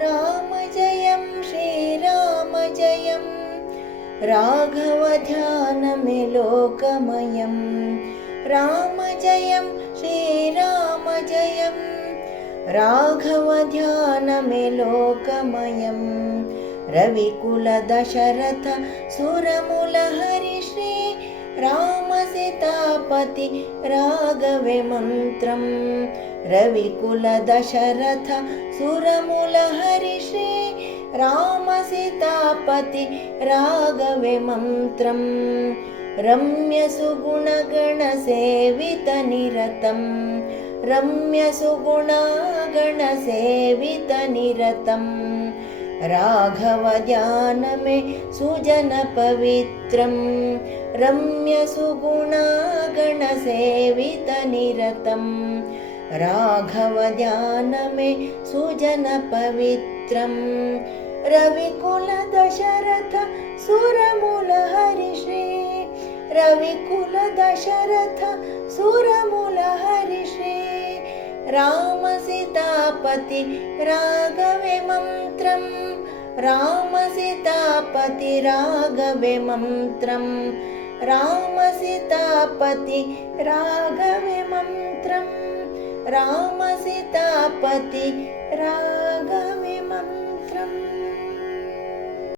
राम जयं श्रीराम जयं राघव ध्यान में लोकमयं राम जयं श्रीराम जयं राघव ध्यान में लोकमयं रविकुल दशरथ सुरमुल हरि श्री राम सीतापति राघवे मंत्रं रविकुल दशरथ सुरमुल हरि श्री राम सीतापति राघवे मंत्रं रम्य सुगुण गण सेवित निरतं रम्य सुगुण गण सेवित निरतं राघव ध्यान में सुजन पवित्रं रम्य सुगुण गण सेवित निरतं राघव ध्यान में सुजन पवित्रं रविकुल दशरथ सुरमुल हरि श्री रविकुल दशरथ सुरमुल हरि श्री राम सीतापति राघवे मंत्रं राम सीतापति राघवे मंत्रं राम सीतापति राघवे मंत्रं राम सीतापति राघवे मंत्रम्।